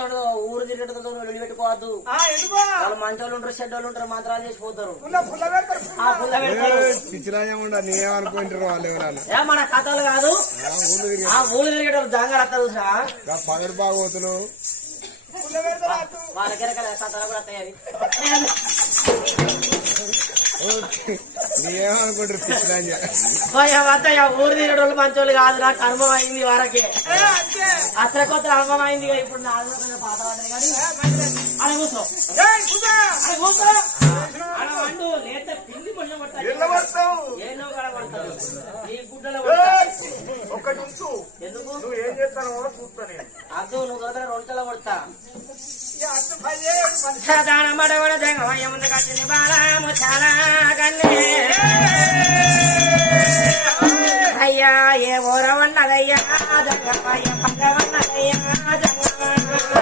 వస్తాడు ఊరు తిరిగేటతో వెళ్ళి పెట్టుకోవద్దు. వాళ్ళు మంచి వాళ్ళు ఉంటారు, చెడ్డ వాళ్ళు ఉంటారు, మంత్రాలు చేసిపోతారు. మన కథలు కాదు, ఆ ఊళ్ళు తిరిగేటప్పుడు జాంగారు చూసా పగడు బాగోతులు వాళ్ళకి కథలు కూడా వస్తాయని ఏమనుకుంటారు పిచ్చిరాజ. ఊరు తిరిగేటోళ్ళు మంచోళ్ళు కాదు, నా కర్మం అయింది వరకే. అసలు కొత్త అనుభవం అయింది. ఇప్పుడు నా పాత పడ్డది కానీ అలా కూర్చో, అలా కూర్చో. అలా వండు లేదా పిండి మొన్న పడతావు, ఏనో కడ పడతావు ఈ గుడ్డలో ఒక్కటి ఎందుకు నువ్వు ఏం చేస్తానో చూస్తా నేను. అద్దు నువ్వు కదా రొంటలో కొడతా. అయ్యా ఏ ఊర వండదయ్యా పంగ